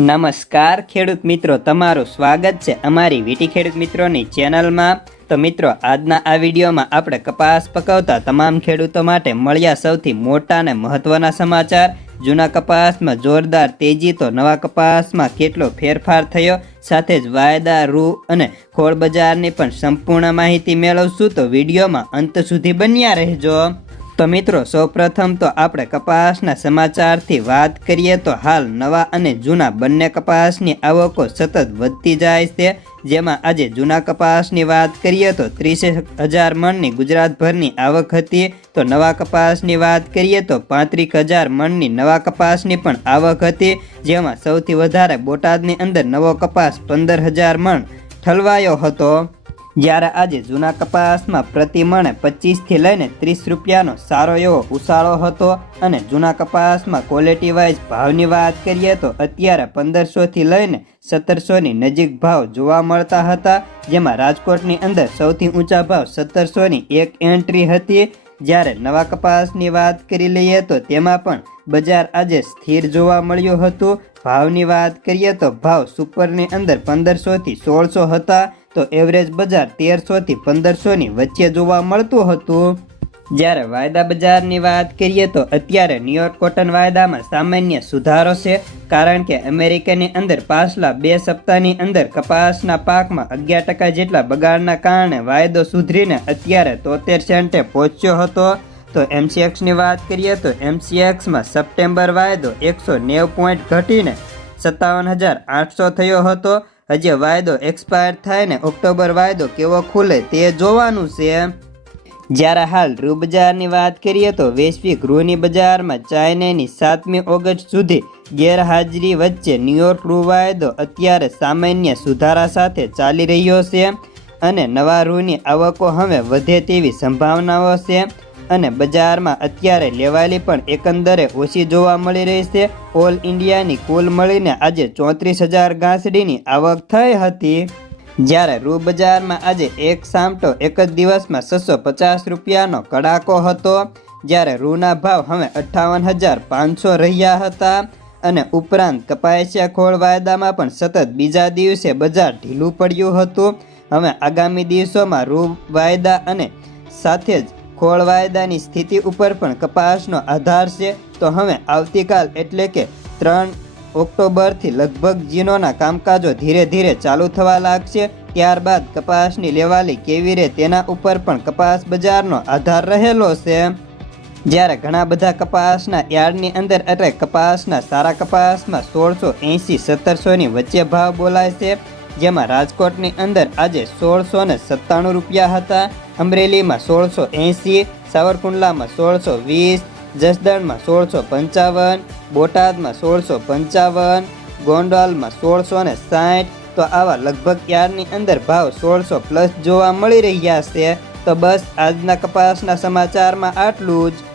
નમસ્કાર, ખેડૂત મિત્રો. તમારું સ્વાગત છે અમારી વીટી ખેડૂત મિત્રોની ચેનલમાં. તો મિત્રો, આજના આ વિડીયોમાં આપણે કપાસ પકવતા તમામ ખેડૂતો માટે મળ્યા સૌથી મોટા અને મહત્વના સમાચાર. જૂના કપાસમાં જોરદાર તેજી તો નવા કપાસમાં કેટલો ફેરફાર થયો? સાથે જ વાયદા, રૂ અને ખોળ બજારની પણ સંપૂર્ણ માહિતી મેળવશું. તો વિડીયોમાં અંત સુધી બન્યા રહેજો. તો મિત્રો, સૌપ્રથમ તો આપણે કપાસના સમાચારથી વાત કરીએ તો હાલ નવા અને જૂના બંને કપાસની આવકો સતત વધતી જાય છે. જેમાં આજે જૂના કપાસની વાત કરીએ તો ત્રીસ હજાર મણની ગુજરાતભરની આવક હતી. તો નવા કપાસની વાત કરીએ તો પાંત્રીસ હજાર મણની નવા કપાસની પણ આવક હતી. જેમાં સૌથી વધારે બોટાદની અંદર નવો કપાસ પંદર હજાર મણ ઠલવાયો હતો. જ્યારે આજે જૂના કપાસમાં પ્રતિ મણે પચીસથી લઈને ત્રીસ રૂપિયાનો સારો એવો ઉછાળો હતો અને જૂના કપાસમાં ક્વોલિટી વાઇઝ ભાવની વાત કરીએ તો અત્યારે પંદરસોથી લઈને સત્તરસોની નજીક ભાવ જોવા મળતા હતા, જેમાં રાજકોટની અંદર સૌથી ઊંચા ભાવ સત્તરસોની એક એન્ટ્રી હતી જ્યારે નવા કપાસની વાત કરી લઈએ તો તેમાં પણ બજાર આજે સ્થિર જોવા મળ્યું હતું. ભાવની વાત કરીએ તો ભાવ સુપરની અંદર પંદરસોથી સોળસો હતા. તો એવરેજ બજાર તેરસોથી પંદરસોની વચ્ચે જોવા મળતું હતું. જ્યારે વાયદા બજારની વાત કરીએ તો અત્યારે ન્યુયોર્ક કોટન વાયદામાં સામાન્ય સુધારો છે, કારણ કે અમેરિકાની અંદર પાછલા બે સપ્તાહની અંદર કપાસના પાકમાં અગિયાર ટકા જેટલા બગાડના કારણે વાયદો સુધરીને અત્યારે તોતેર સેન્ટે પહોંચ્યો હતો. તો એમસીએક્સની વાત કરીએ તો એમસીએક્સમાં સપ્ટેમ્બર વાયદો એકસો નેવ પોઈન્ટ ઘટીને સત્તાવન હજાર આઠસો થયો હતો. હજી વાયદો એક્સપાયર થાય ને ઓક્ટોબર વાયદો કેવો ખુલે તે જોવાનું છે. જ્યારે હાલ રૂ વાત કરીએ તો વૈશ્વિક રૂની બજારમાં ચાઇનાની સાતમી ઓગસ્ટ સુધી ગેરહાજરી વચ્ચે ન્યુયોર્ક રૂ વાયદો અત્યારે સામાન્ય સુધારા સાથે ચાલી રહ્યો છે અને નવા રૂની આવકો હવે વધે તેવી સંભાવનાઓ છે અને બજારમાં અત્યારે લેવાયેલી પણ એકંદરે ઓછી જોવા મળી રહી છે. ઓલ ઇન્ડિયાની કુલ મળીને આજે ચોત્રીસ હજાર ઘાસડીની આવક થઈ હતી. જ્યારે રૂ બજારમાં આજે એક સામટો એક જ દિવસમાં છસો પચાસ રૂપિયાનો કડાકો હતો, જ્યારે રૂના ભાવ હવે અઠ્ઠાવન હજાર પાંચસો રહ્યા હતા અને ઉપરાંત કપાયસિયા ખોળ વાયદામાં પણ સતત બીજા દિવસે બજાર ઢીલું પડ્યું હતું. હવે આગામી દિવસોમાં રૂ વાયદા અને સાથે જ ખોળ વાયદાની સ્થિતિ ઉપર પણ કપાસનો આધાર છે. તો હવે આવતીકાલ એટલે કે ત્રણ ઓક્ટોબરથી લગભગ જીનોના કામકાજો ધીરે ધીરે ચાલુ થવા લાગશે, ત્યારબાદ કપાસની લેવાલી કેવી રહે તેના ઉપર પણ કપાસ બજારનો આધાર રહેલો છે. જ્યારે ઘણા બધા કપાસના યાર્ડની અંદર એટલે કપાસના સારા કપાસમાં સોળસો એંસી સત્તરસોની વચ્ચે ભાવ બોલાય છે, જેમાં રાજકોટની અંદર આજે સોળસો ને સત્તાણું રૂપિયા હતા, અમરેલીમાં સોળસો એંસી સાવરકુંડલામાં સોળસો વીસ જસદણમાં સોળસો પંચાવન, બોટાદમાં સોળસો પંચાવન ગોંડલમાં સોળસો ને સાઠ. તો આવા લગભગ યારની અંદર ભાવ સોળસો પ્લસ જોવા મળી રહ્યા છે. તો બસ આજના કપાસના સમાચારમાં આટલું જ.